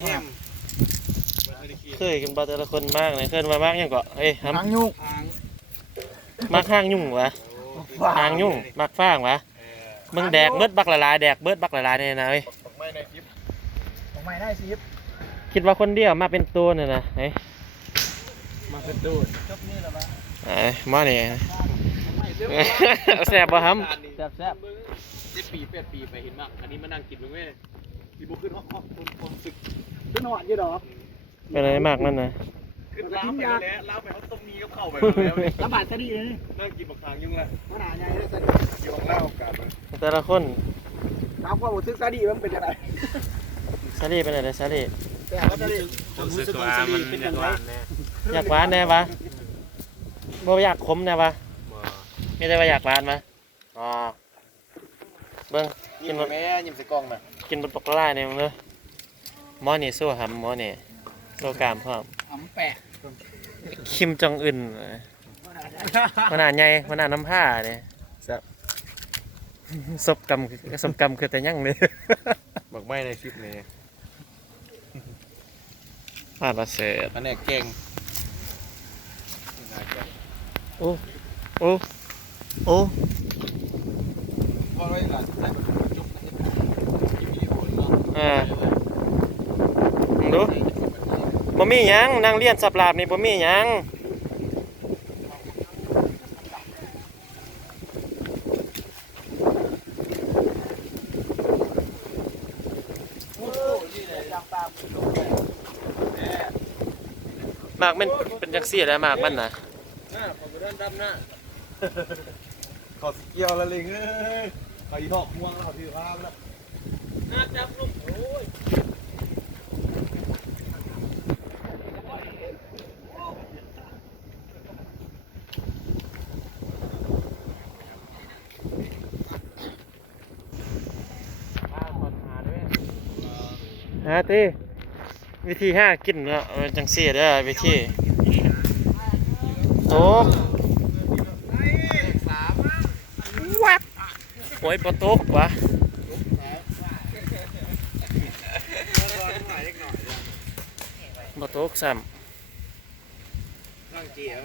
เคยกันบ่แต่ละคนมากเลยเคยมามากยังก็เฮ้ย หางยุ่ง มักห้างยุ่งวะห้างยุ่งมักฟางวะมึงแดกเบิดบักละลายแดกเบิดบักละลายเนี่ยนะเว้ย ของไม่ได้ซิป คิดว่าคนเดียวมาเป็นตัวเนี่ยนะเฮ้ย มาเป็นตูดจบนี่แหละปะ มาเนี่ยแซ่บบ่ฮัม แซ่บแซ่บ 10 ปี 8 ปีไปเห็นมากอันนี้มานั่งกินมึงเว้ยที่บุขึ้นห้องคนศึก ขึ้นหอดยี่ดอก เป็นอะไรมากนั่นนะ ขึ้นล้าวไปแล้วล้าวไปเขาต้มมีกับข้าวไปแล้ว ระบาดซะดีเลย นั่งกินบักทางยุ่งละ ขนาดใหญ่เลยซะดี อยู่ของเล่ากัน แต่ละคน ถามความรู้สึกซะดีมันเป็นยังไง ซาลีเป็นอะไรซาลี แต่ว่าซะดีความรู้สึกของซะดีเป็นยังไง อยากหวานแน่ปะบ่อยากขมแน่ปะไม่ได้ว่าอยากหวานมาอ๋อเบิ้งกิ ยิ้ น ม บน แม่ยิ้มใส่กล้องนะ กินบนปกละลายเนี่ยมึงเด้อหมอนี่สู้หำหมอนี่โลกามพร้อม หำแปะ คิมจองอึนขนาดใหญ่ขนาดน้ำผ้าเนี่ยศพกรรมคือแต่ยั่งเลย บอกไม่ในคลิปนี้ ผ่านมาเสร็จ อันนี้เก่ง โอ้โอ้โอ้ ว่าไว้ก่อนให้มันจุกกันให้กินวิดีโอเนาะ มึงดูบ่มีหยังนั่งเรียนสับหลาบนี่บ่มีหยังหมากมันเป็นจังซี่แหล้วหมากมันน่ะ หน้าขอบคุณดำหน้าขอสเกียวละลิงเอ้ยไปหอกม่วงแล้วถือภาพแล้วหน้าจับลูกโอ้ย หาติวิธีหากินเนาะมันจังซี่เด้อวิธีโต๊ะวับโอ้ยบ่ตกวะบ่ตกซ้ำ นั่งเจี๋ยว